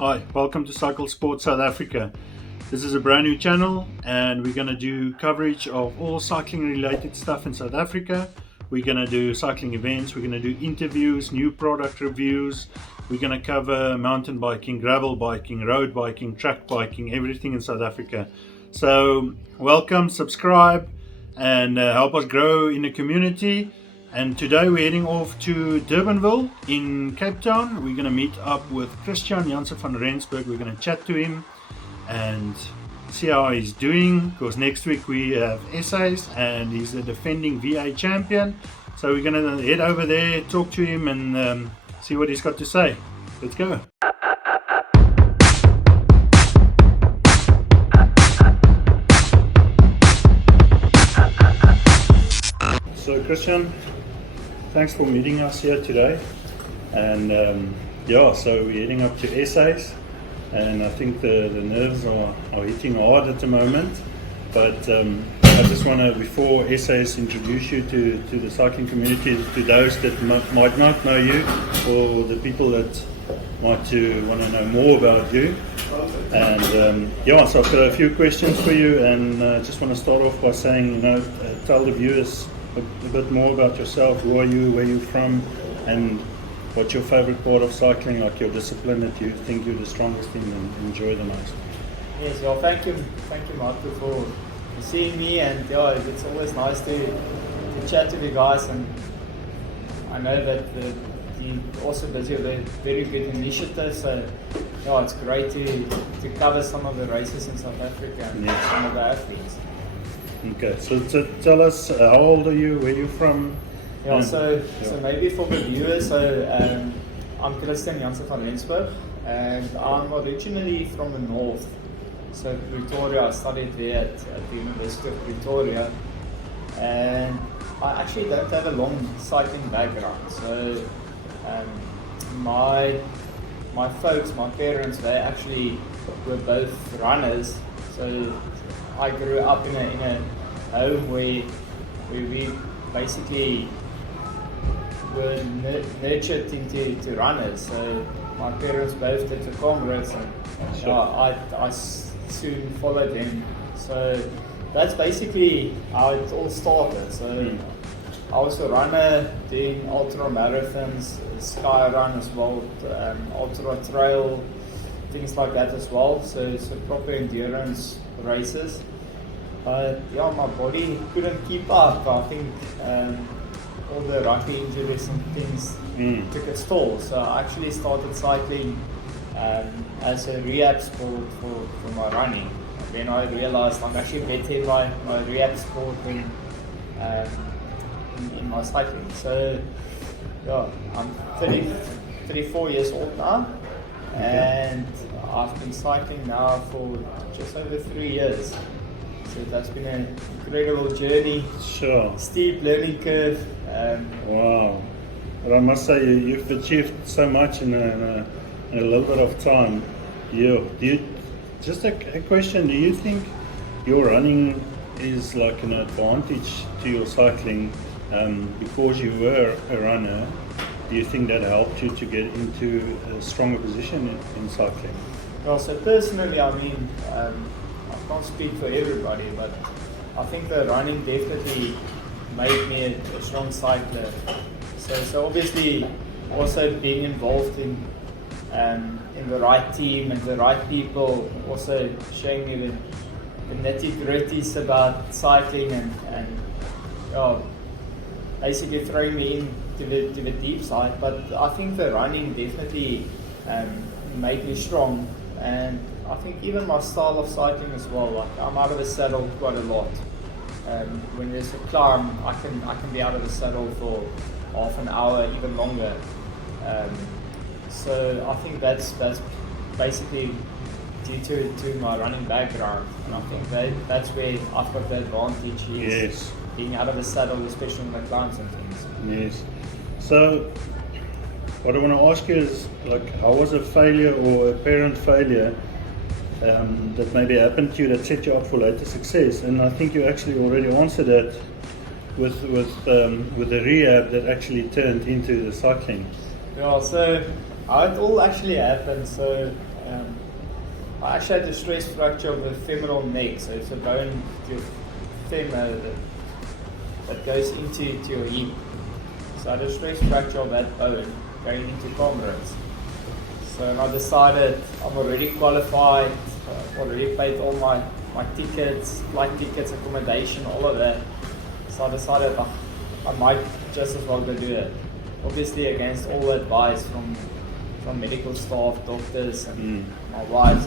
Hi, welcome to CycleSport South Africa. This is a brand new channel and we're going to do coverage of all cycling related stuff in South Africa. We're going to do cycling events, we're going to do interviews, new product reviews. We're going to cover mountain biking, gravel biking, road biking, track biking, everything in South Africa. So welcome, subscribe and help us grow in the community. And today we're heading off to Durbanville in Cape Town. We're going to meet up with Christiaan Janse van Rensburg. We're going to chat to him and see how he's doing, because next week we have essays and he's the defending VA champion. So we're going to head over there, talk to him and see what he's got to say. Let's go. So Christiaan, thanks for meeting us here today. And so we're heading up to essays. And I think the nerves are hitting hard at the moment, but I just want to, before essays, introduce you to the cycling community, to those that might not know you, or the people that might want to know more about you. And so I've got a few questions for you, and I just want to start off by saying, tell the viewers a bit more about yourself. Who are you, where you're from, and what's your favorite part of cycling, like your discipline that you think you're the strongest in and enjoy the most? Yes, well, thank you, Marco, for seeing me, and it's always nice to chat to the guys, and I know that you're also busy with a very good initiative, so it's great to cover some of the races in South Africa and some of the athletes. Okay, so tell us, how old are you, where you're from? So maybe for the viewers, I'm Christiaan Janse van Rensburg, and I'm originally from the north, so Pretoria. I studied there at the University of Pretoria, and I actually don't have a long cycling background. So my parents, they actually were both runners, so I grew up in a home where we basically were nurtured into runners. So my parents both did the Congress, and I soon followed them. So that's basically how it all started. So I was a runner doing ultra marathons, sky run as well, ultra trail, things like that as well. So proper endurance races. But my body couldn't keep up. I think all the rugby injuries and things took its toll. So I actually started cycling as a rehab sport for my running. And then I realized I'm actually better in my rehab sport than in my cycling. So I'm 34 years old now, and I've been cycling now for just over 3 years. So that's been an incredible journey. Sure. Steep learning curve. Wow. But I must say, you've achieved so much in a little bit of time. Just a question, do you think your running is like an advantage to your cycling because you were a runner? Do you think that helped you to get into a stronger position in cycling? Well, so personally, I mean, I can't speak for everybody, but I think the running definitely made me a strong cycler. So obviously, also being involved in the right team and the right people, also showing me the nitty-gritties about cycling and basically throwing me into the deep side. But I think the running definitely made me strong, and I think even my style of cycling as well. Like, I'm out of the saddle quite a lot. When there's a climb, I can be out of the saddle for half an hour, even longer. So I think that's basically due to my running background, and I think that's where I've got the advantage. Is being out of the saddle, especially on the climbs and things. Yes. So what I want to ask you is, like, how was a failure or apparent failure that maybe happened to you that set you up for later success? And I think you actually already answered that with the rehab that actually turned into the cycling. Yeah, so how it all actually happened. So I actually had a stress fracture of the femoral neck, so it's a bone to your femur that goes into your hip. So I had a stress fracture of that bone going into Comrades. So I decided I'm already qualified, I've already paid all my tickets, flight tickets, accommodation, all of that. So I decided I might just as well go do it. Obviously against all the advice from medical staff, doctors and my wife.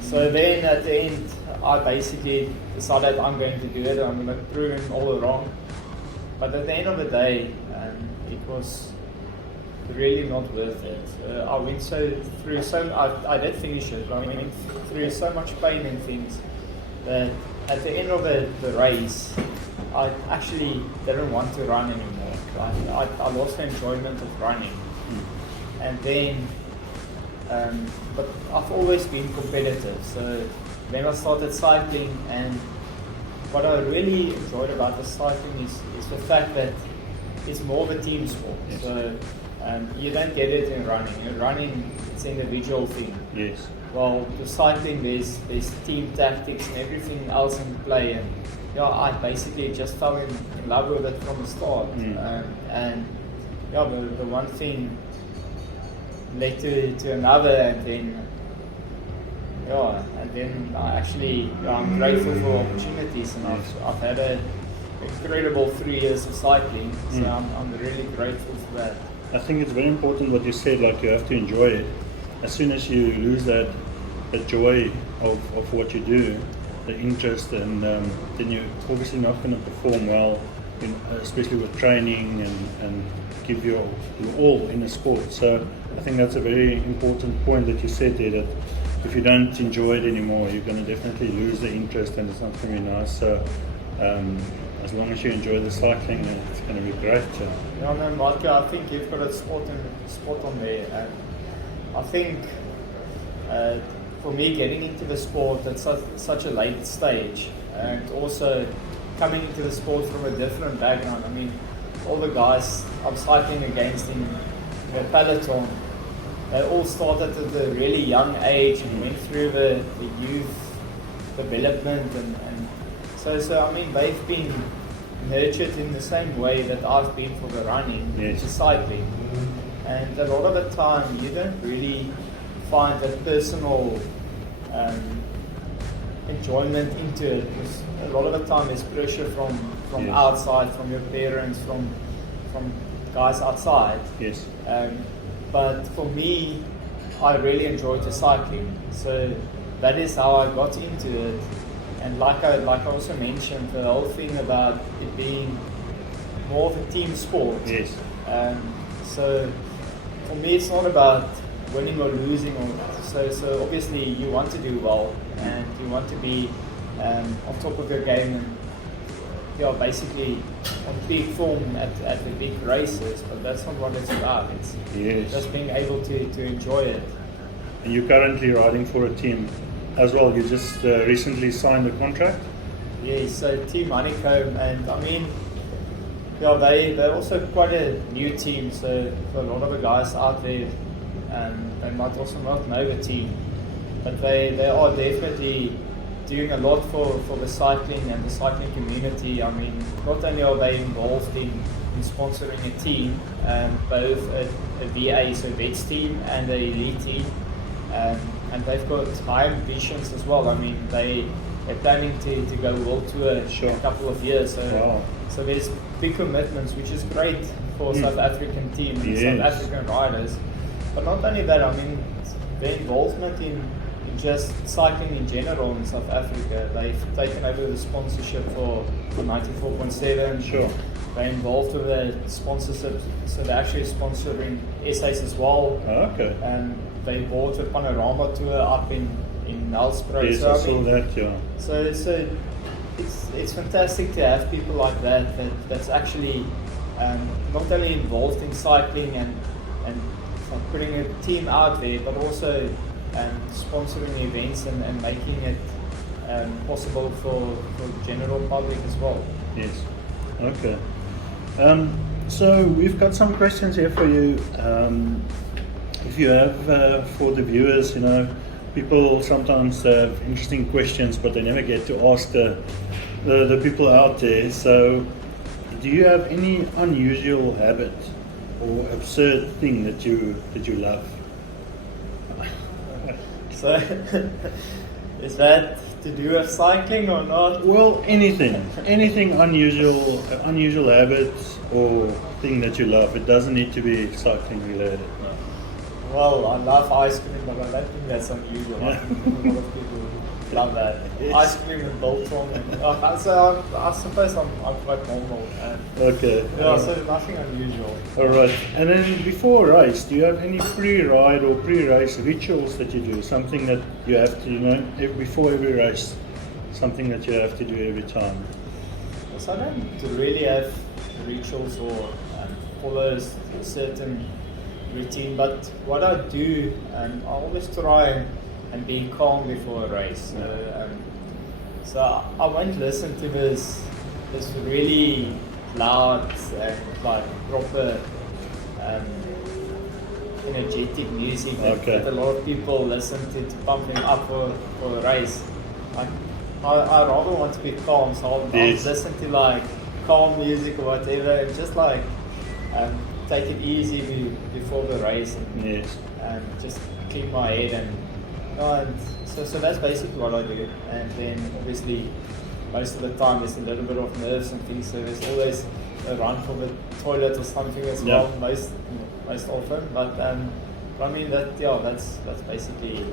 So then at the end I basically decided I'm going to do it and I'm going to prove him all wrong. But at the end of the day, it was really not worth it. I went I did finish it, but I went through so much pain and things that at the end of the race, I actually didn't want to run anymore. I lost the enjoyment of running. And then, but I've always been competitive. So then I started cycling, and what I really enjoyed about the cycling is the fact that it's more of a team sport. Yes. So you don't get it in running. In running, it's an individual thing. Yes. Well, the cycling, there's team tactics and everything else in play, and I basically just fell in love with it from the start. And the one thing led to another, and then I'm grateful for opportunities, and I've had an incredible 3 years of cycling, so I'm really grateful for that. I think it's very important what you said, like you have to enjoy it. As soon as you lose that joy of what you do, the interest, and then you're obviously not going to perform well, especially with training and give your all in a sport. So I think that's a very important point that you said there, that if you don't enjoy it anymore, you're going to definitely lose the interest and it's not going to be nice. So as long as you enjoy the cycling, it's going to be great. Yeah, no, Marco, I think you've got a spot on there. And I think for me, getting into the sport at such a late stage, and also coming into the sport from a different background. I mean, all the guys I'm cycling against in the peloton, they all started at a really young age and went through the youth development, and so I mean, they've been nurtured in the same way that I've been for the running, which is cycling. And a lot of the time you don't really find that personal enjoyment into it, because a lot of the time there's pressure from outside, from your parents, from guys outside. Yes. But for me, I really enjoyed the cycling, so that is how I got into it. And like I also mentioned, the whole thing about it being more of a team sport. Yes. So for me, it's not about winning or losing, so obviously you want to do well and you want to be on top of your game, and basically on peak form at the big races. But that's not what it's about. It's just being able to enjoy it. And you're currently riding for a team as well. You just recently signed a contract? Yes, so Team Honeycomb, and I mean, they're also quite a new team, so for a lot of the guys out there, they might also not know the team, but they are definitely doing a lot for the cycling and the cycling community. I mean, not only are they involved in sponsoring a team, both a VA, so Vets team, and a elite team, and they've got high ambitions as well. I mean, they're planning to go world tour in a couple of years, so there's big commitments, which is great for South African team and South African riders. But not only that, I mean, their involvement in just cycling in general in South Africa. They've taken over the sponsorship for 94.7. Sure. They're involved with the sponsorship, so they're actually sponsoring essays as well. Oh, okay. And they bought a panorama tour up in Nelspruit. Yes, so, I saw that, yeah. So it's fantastic to have people like that's actually not only involved in cycling and putting a team out there, but also sponsoring events and making it possible for the general public as well. Yes. Okay. So we've got some questions here for you. if you have for the viewers, people sometimes have interesting questions, but they never get to ask the people out there. So, do you have any unusual habit or absurd thing that you love? So, is that to do with cycling or not? Well, anything unusual habits or thing that you love. It doesn't need to be cycling related. Well, I love ice cream, but I don't think that's unusual. I think a lot of people love that. Ice cream and biltong. So I suppose I'm quite normal. Okay. Yeah, so nothing unusual. Alright. And then before a race, do you have any pre-ride or pre-race rituals that you do? Something that you have to, before every race, something that you have to do every time? So I don't really have rituals or follow a certain routine, but what I do, I always try and be calm before a race. So I won't listen to this really loud and like proper energetic music that a lot of people listen to pumping up for a race. I rather want to be calm, so I'll listen to like calm music or whatever, and just like take it easy before the race, and just clean my head, and so that's basically what I do. And then obviously most of the time there's a little bit of nerves and things, so there's always a run for the toilet or something as well, most often. But I mean that's basically.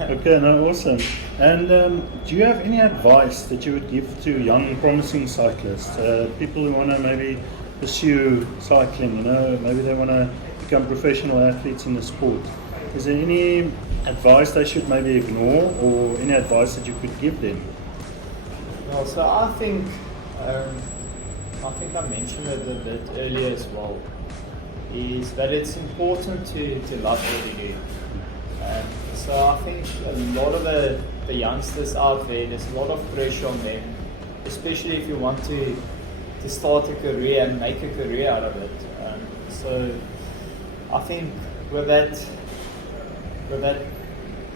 Okay, no, awesome. And do you have any advice that you would give to young, promising cyclists, people who want to maybe pursue cycling? Maybe they want to become professional athletes in the sport. Is there any advice they should maybe ignore, or any advice that you could give them? Well, so I think I mentioned it a bit earlier as well, is that it's important to love what you do. So I think a lot of the youngsters out there's a lot of pressure on them, especially if you want to start a career and make a career out of it. So I think with that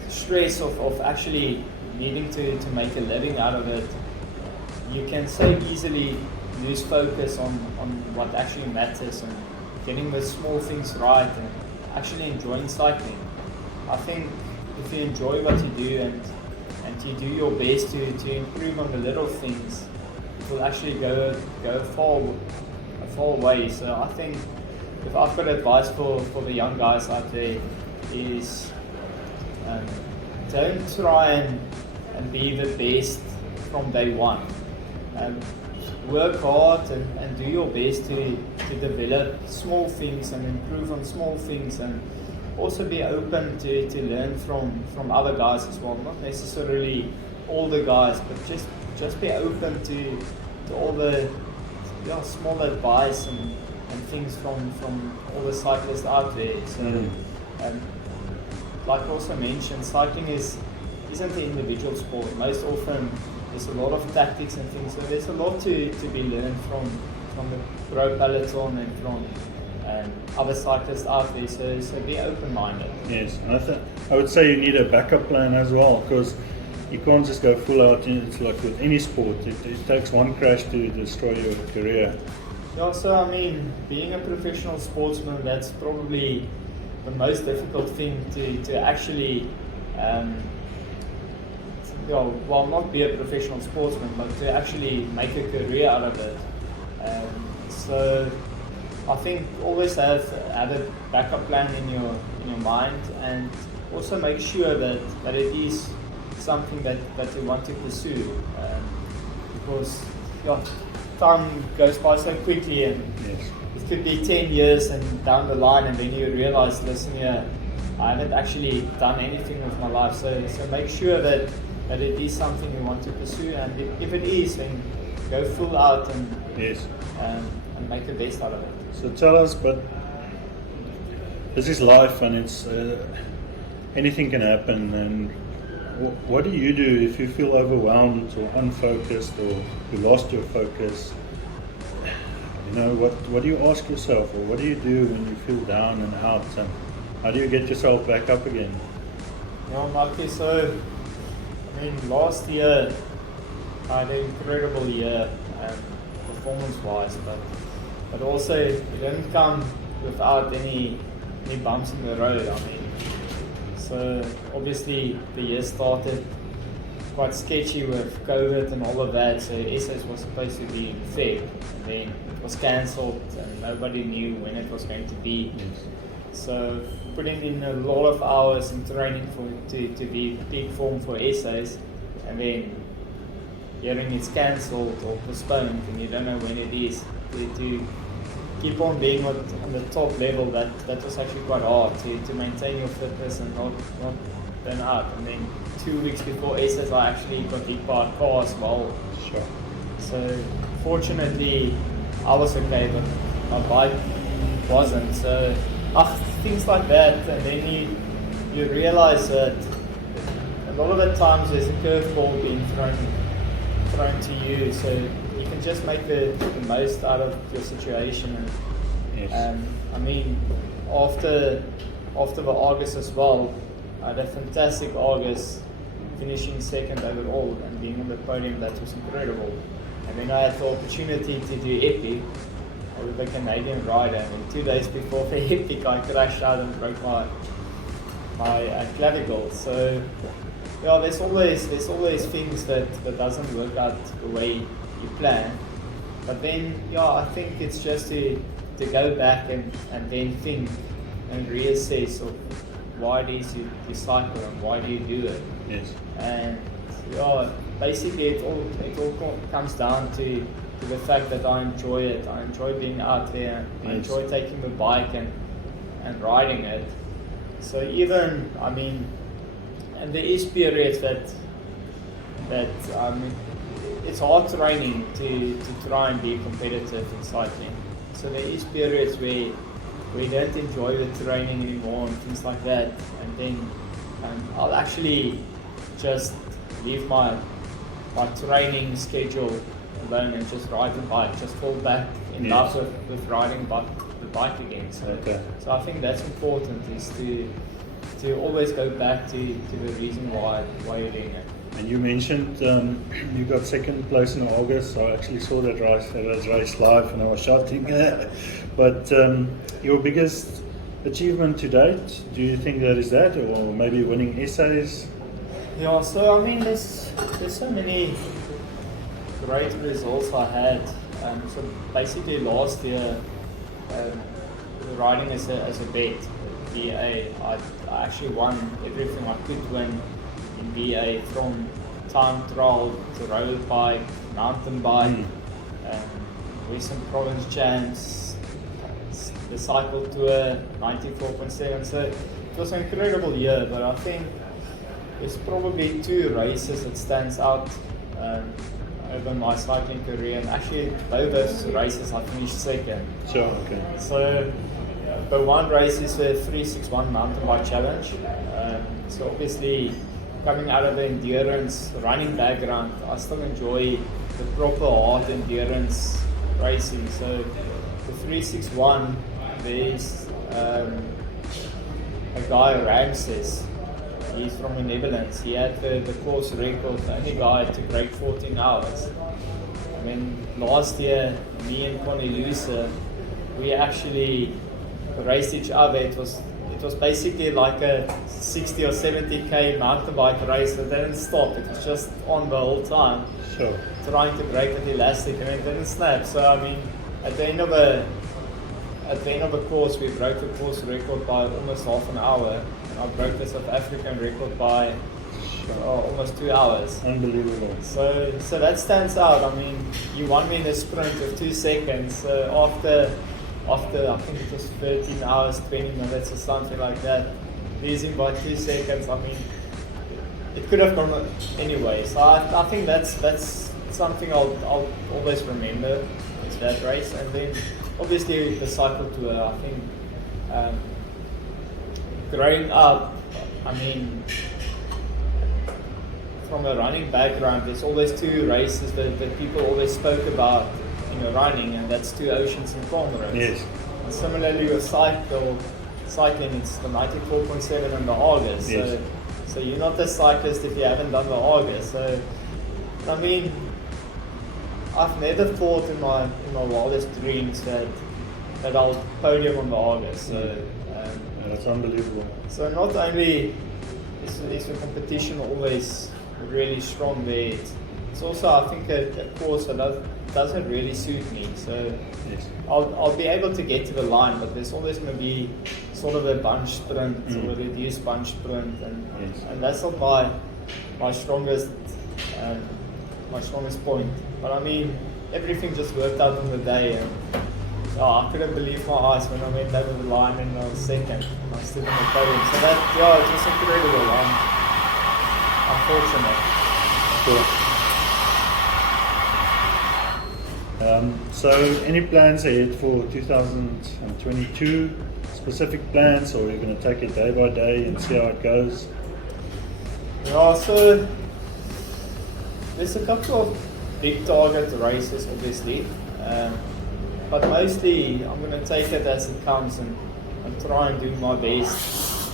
stress of actually needing to make a living out of it, you can so easily lose focus on what actually matters and getting the small things right and actually enjoying cycling. I think if you enjoy what you do and you do your best to improve on the little things, it will actually go a far way. So I think if I've got advice for the young guys out there is don't try and be the best from day one. Work hard and do your best to develop small things and improve on small things, and also be open to learn from other guys as well. Not necessarily all the guys, but just be open to all the small advice and things from all the cyclists out there. So, like I also mentioned, cycling isn't an individual sport. Most often there's a lot of tactics and things, so there's a lot to be learned from the pro peloton and from other cyclists out there, so be open-minded. Yes, and I would say you need a backup plan as well, because you can't just go full out. It's like with any sport, it takes one crash to destroy your career. Yeah, so I mean, being a professional sportsman, that's probably the most difficult thing to actually, not be a professional sportsman, but to actually make a career out of it. So I think always have a backup plan in your mind, and also make sure that it is something that you want to pursue, because time goes by so quickly, and it could be 10 years and down the line, and then you realize, listen here, I haven't actually done anything with my life. So make sure that it is something you want to pursue, and if it is, then go full out and make the best out of it. So tell us, but this is life, and it's anything can happen. And what do you do if you feel overwhelmed or unfocused, or you lost your focus? You know, what do you ask yourself, or what do you do when you feel down and out, and how do you get yourself back up again? Yeah, Marky, so I mean, last year I had an incredible year performance-wise, but also it didn't come without any bumps in the road. I mean, so obviously the year started quite sketchy with COVID and all of that. So SS was supposed to be in Feb, and then it was cancelled, and nobody knew when it was going to be. Yes. So putting in a lot of hours in training to be peak form for essays, and then hearing it's cancelled or postponed and you don't know when it is, to keep on being on the top level, that was actually quite hard to maintain your fitness and not burn out. And then 2 weeks before essays I actually got hit by a car as well. Sure. So fortunately I was okay, but my bike wasn't. So things like that, and then you realize that a lot of the times there's a curveball being thrown to you, so you can just make the most out of your situation. And Yes. I mean, after the August as well, I had a fantastic August, finishing second overall and being on the podium. That was incredible. And then I had the opportunity to do Epic with a Canadian rider, and 2 days before the Epic I crashed out and broke my clavicle. So yeah, there's always things that doesn't work out the way you plan. But then I think it's just to go back and then think and reassess of why it is you cycle and why do you do it. Yes. And basically it all comes down to the fact that I enjoy it. I enjoy being out there. Yes. I enjoy taking the bike and riding it. So even, I mean, and there is periods that it's hard training to try and be competitive in cycling. So there is periods where we don't enjoy the training anymore and things like that. And then I'll actually just leave my training schedule alone and just ride the bike, just fall back in love with riding the bike again. So I think that's important, is to always go back to the reason why you're doing it. And you mentioned you got second place in August. I actually saw that race live and I was shouting. But your biggest achievement to date, do you think that is that, or maybe winning essays? Yeah, so I mean, there's so many great results I had. So basically last year, riding as a vet, BA, I actually won everything I could win in BA, from time trial to road bike, mountain bike, Western Province champs, the cycle tour, 94.7. So it was an incredible year, but I think there's probably 2 races that stands out over my cycling career, and actually both those races I finished second. Sure, okay. So the one race is the 361 mountain bike challenge. So obviously coming out of the endurance running background, I still enjoy the proper hard endurance racing. So the 361, there's a guy, Ramses. He's from the Netherlands. He had the course record, the only guy to break 14 hours. I mean, last year, me and Connie Luce, we actually raced each other. It was basically like a 60 or 70k mountain bike race that didn't stop. It was just on the whole time, Sure. trying to break the elastic, and it didn't snap. So I mean, at the end of the course, we broke the course record by almost half an hour. I broke the South African record by almost 2 hours. Unbelievable. So that stands out. I mean, you won me in a sprint of 2 seconds. After I think it was 13 hours, 20 minutes or something like that, losing by 2 seconds. I mean, it could have gone anyway. So I think that's something I'll always remember, is that race. And then obviously the cycle tour. I think growing up, I mean, from a running background, there's always 2 races that people always spoke about running, and that's 2 oceans and cornrows. Yes. And similarly with cycling, it's the 94.7 and the Argus. Yes. So you're not a cyclist if you haven't done the Argus. So I mean, I've never thought in my wildest dreams that I'll podium on the Argus. So that's unbelievable. So not only is the competition always really strong there, it's also, I think, a course that doesn't really suit me. So yes. I'll be able to get to the line, but there's always going to be sort of a bunch sprint or a reduced bunch sprint, and that's not my strongest point. But I mean, everything just worked out on the day, and I couldn't believe my eyes when I went over the line and I was second. I stood on the podium. So that, it was incredible. I'm unfortunate. So any plans ahead for 2022? Specific plans, or are you going to take it day by day and see how it goes? Yeah, so there's a couple of big target races, obviously, but mostly I'm going to take it as it comes and try and do my best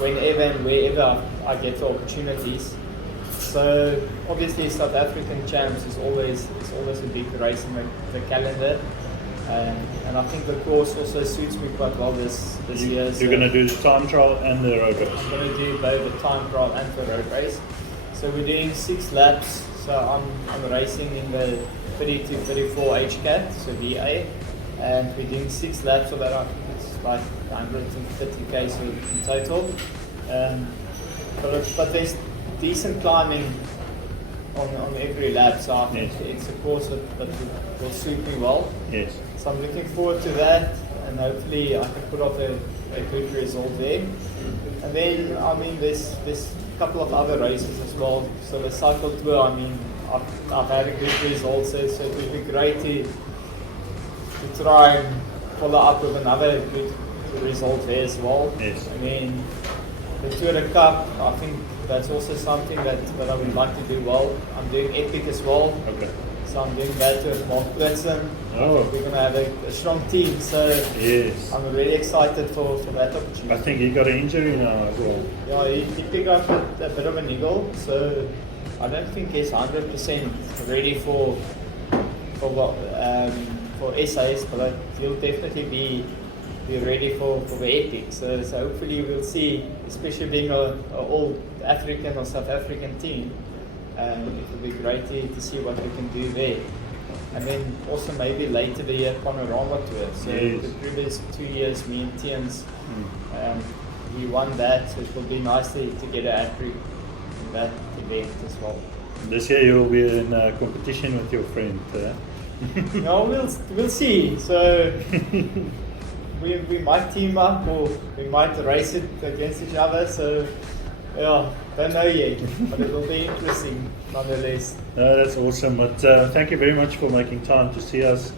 whenever and wherever I get the opportunities. So obviously South African Champs is always a big race in the calendar, and I think the course also suits me quite well this year. You're going to do the time trial and the road race? I'm going to do both the time trial and the road race. So we're doing 6 laps. So I'm racing in the 30 to 34 HCAT, so VA, and we're doing 6 laps of that. It's like 130 km in total. But there's decent climbing on every lap, so I think it's a course that will suit me well. Yes. So I'm looking forward to that, and hopefully I can put off a good result there. And then, I mean, there's a couple of other races as well. So the cycle tour, I mean, I've had a good result, so it would be great to try and follow up with another good result there as well. Yes. I mean, the Tour de Cup, I think that's also something that I would like to do well. I'm doing Epic as well. Okay. So I'm doing that with Mark Blitzen. Oh. We're going to have a strong team, so yes. I'm really excited for that opportunity. I think he got an injury now as well. Yeah, he picked up a bit of a niggle, so I don't think he's 100% ready for SAS, but he'll definitely be ready for the Epic. So hopefully we'll see, especially being an all African or South African team, it will be great to see what we can do there. And then also maybe later the year Panorama Tour. So the previous 2 years, me and Tians, we won that, so it will be nice to get an hat-trick in that event as well. This year you will be in competition with your friend. No, we'll see. So we might team up, or we might race it against each other. So yeah, don't know yet, but it will be interesting nonetheless. That's awesome. But thank you very much for making time to see us.